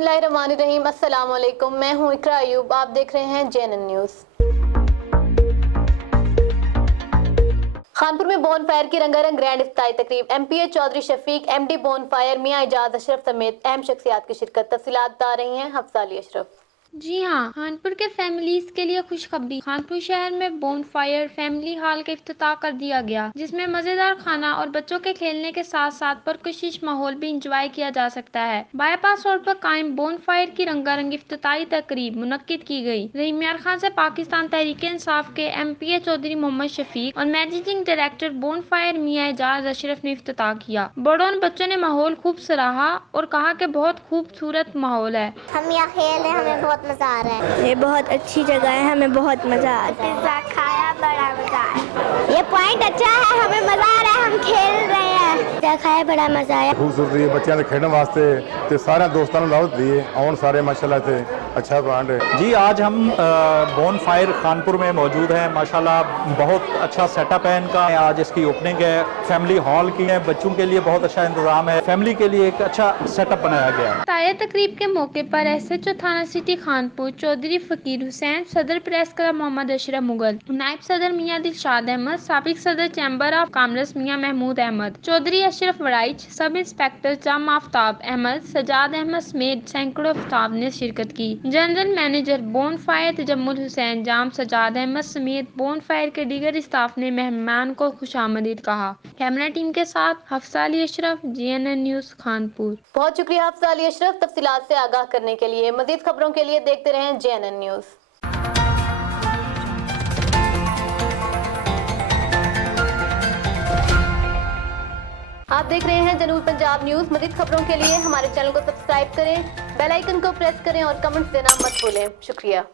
बिस्मिल्लाहिर्रहमानिर्रहीम। अस्सलाम वालेकुम। मैं हूँ इकरा अयूब, आप देख रहे हैं JNN न्यूज़। खानपुर में बोन फायर की रंगारंग ग्रैंड इफ्तारी तकरीब। MPA Chaudhry Shafiq, MD bonfire Mian Ijaz Ashraf समेत अहम शख्सियात की शिरकत। तफसीलात बता रही हैं हफ्सा अली अशरफ। जी हाँ, खानपुर के फैमिलीज के लिए खुशखबरी। खानपुर शहर में बोन फायर फैमिली हॉल का इफ्तिताह कर दिया गया, जिसमें मजेदार खाना और बच्चों के खेलने के साथ साथ पुरकशिश माहौल भी इंजॉय किया जा सकता है। बाईपास रोड पर कायम बोन फायर की रंगारंग इफ्तिताही तकरीब मुनक्किद की गई। रहीम यार खान से पाकिस्तान तहरीक इंसाफ के MPA चौधरी मोहम्मद शफीक और मैनेजिंग डायरेक्टर बोन फायर मियां एजाज अशरफ ने इफ्तिताह किया। बड़ों और बच्चों ने माहौल खूब सराहा और कहा कि बहुत खूबसूरत माहौल है। हम यहाँ खेल रहे हैं, हमें बहुत मजा आ रहा है। ये बहुत अच्छी जगह है, हमें बहुत मजा आ रहा है। पिज्जा खाया, बड़ा मजा आया। ये पॉइंट अच्छा है, हमें मजा आ रहा है, हम खेल रहे हैं। पिज्जा खाया, बड़ा मजा आया। खूबसूरती बच्चों के खेलने वास्ते ते सारे दोस्तों ने दावत दी है और सारे माशाल्लाह से अच्छा ब्रांड है जी। आज हम बोन फायर खानपुर में मौजूद हैं। माशाल्लाह बहुत अच्छा सेटअप है इनका। आज इसकी ओपनिंग है, फैमिली हॉल की है, बच्चों के लिए बहुत अच्छा इंतजाम है, फैमिली के लिए एक अच्छा सेटअप बनाया गया है। ताया तकरीब के मौके पर SHO थाना सिटी खानपुर चौधरी फकीर हुसैन, सदर प्रेस क्लब मोहम्मद अशरफ मुगल, नायब सदर मियां दिलशाद अहमद, साबिक सदर chamber of commerce Mian Mahmood Ahmad, Chaudhry Ashraf Waraich, sub inspector Jam Aftab Ahmad, Sajjad Ahmad समेत सैकड़ों अफ्ताब ने शिरकत की। General manager bonfire Tajammul Hussain Jam, Sajjad Ahmad समेत बोन फायर के दीगर स्टाफ ने मेहमान को खुशामदीद कहा। कैमरा टीम के साथ हफ्सा अली अशरफ, JNN न्यूज़ खानपुर। बहुत शुक्रिया हफ्सा अली अशरफ तफसीलात से आगाह करने के लिए। मजीद खबरों के लिए देखते रहें JNN न्यूज़। आप देख रहे हैं जनूब पंजाब न्यूज़। मजीद खबरों के लिए हमारे चैनल को सब्सक्राइब करें, बेल आइकन को प्रेस करें और कमेंट्स देना मत भूलें। शुक्रिया।